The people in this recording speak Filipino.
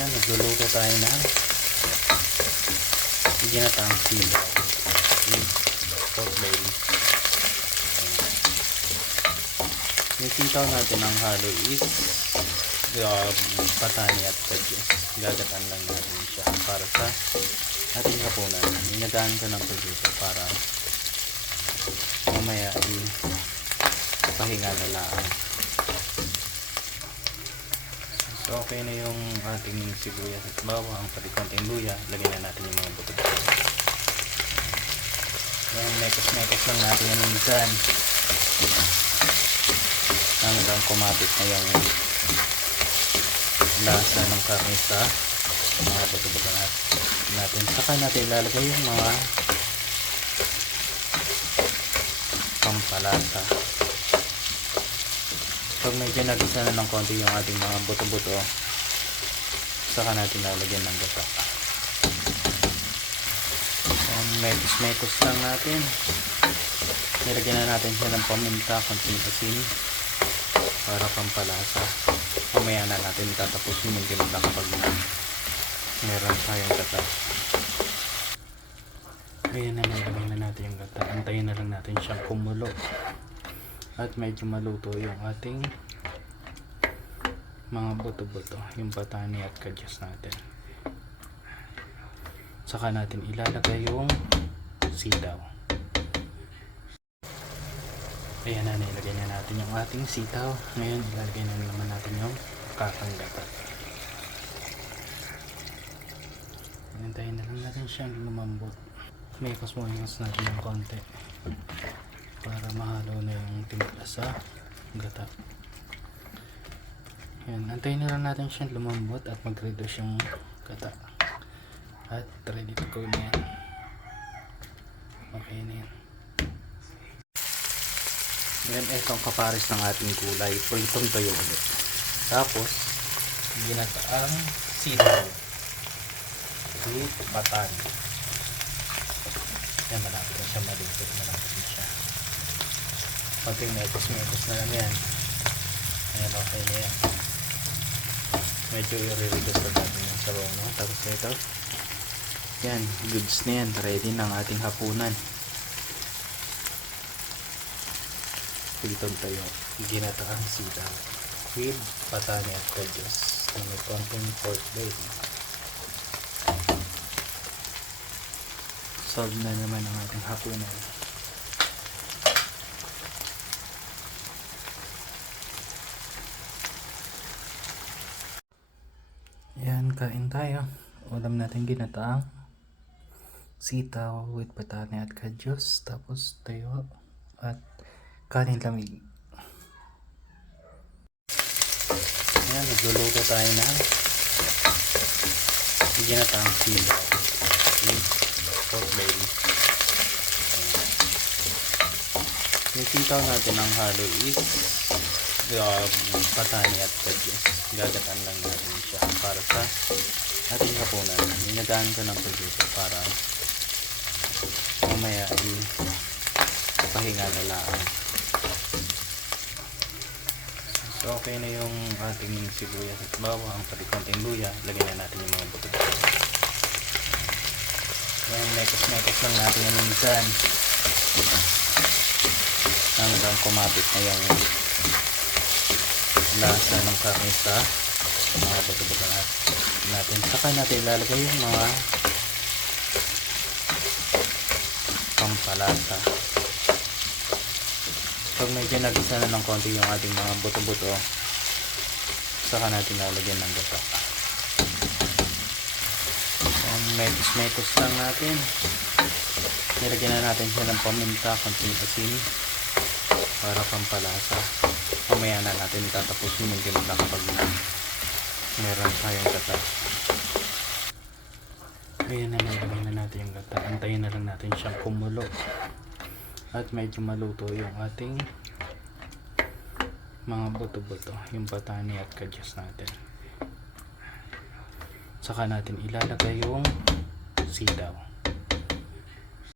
Ayan, nagluluto tayo na ginataang sitaw with pork belly. Yung sitaw natin ang halo is patani at kadyos. Gagatan lang natin siya para sa ating hapunan. Inagaan ko ng produto para mamaya pahinga na lang. So okay na yung ating sibuyas at bawang, pati konting luya. Lagyan na natin yung mga buto. Yan, mekos lang natin yan minsan hanggang kumapit na yung lasa ng karne sa mga buto-buto natin. Saka natin ilalagay yung mga pampalasa. Pag medyo nagisa na ng konti yung ating mga buto-buto, saka natin lalagyan ng gata. Mekos lang natin. Nilagyan na natin siya ng paminta, konting asin para pampalasa. Mamaya na natin tatapusin yung ginilang kapag meron tayong gata. Ayan na, nilagay na natin yung gata. Antayin na lang natin siyang kumulo at medyo maluto yung ating mga buto-buto, yung patani at kadyos natin. Saka natin ilalagay yung sitaw. Ayan na, nilagay na natin yung ating sitaw. Ngayon ilalagay na naman natin yung kakang gata. Hintayin na lang natin siyang lumambot. Mekos natin ng konti para mahalo na yung timpla sa gata. Ayan, antayin na lang natin siyang lumambot at mag-reduce yung gata. At ready to go na yan. Okay na yan. Ayan, itong kapares ng ating gulay. Pulitong tayo ulit. Tapos, ginataang sitaw with batan. Ayan, malapit na siya malupit. Malapit na siya. Konting mekos na lang yan. Ayan, okay na yan. Medyo i-reduce na natin yung sabaw, no? Tapos ito. Yan, goods na yan. Ready ng ating hapunan. Pilitong tayo. Ginataang sitaw with patani at kadyos na may konting pork belly. Solve na naman ang ating hapunan. Yan, kain tayo. Ulam natin ginataang sitaw with patani at kadyos, tapos tayo at kanin lamig. Ayan, nagluluto tayo na ginataang sitaw with pork belly. Yung sitaw natin ang halo is patani at kadyos. Gagatan lang natin siya para sa ating hapunan. Inagaan ko ng produto para mamaya pahinga na lang. So okay na yung ating sibuyas at bawang, pati konting luya. Lagyan na natin yung mga buto. Yan, mekos lang natin yan minsan hanggang kumapit na yung lasa ng karne sa mga buto-buto natin. Saka natin ilalagay yung mga pampalasa. Pag medyo nagisa na ng konti yung ating mga buto-buto, saka natin lalagyan ng gata. Mekos lang natin. Nilagyan na natin siya ng paminta, konting asin para pampalasa. Mamaya na natin tatapusin yung ginilang kapag meron tayong gata. Ayan na, nilagay na natin yung gata. Antayin na lang natin siyang kumulo at medyo maluto yung ating mga buto-buto, yung patani at kadyos natin. Saka natin ilalagay yung sitaw.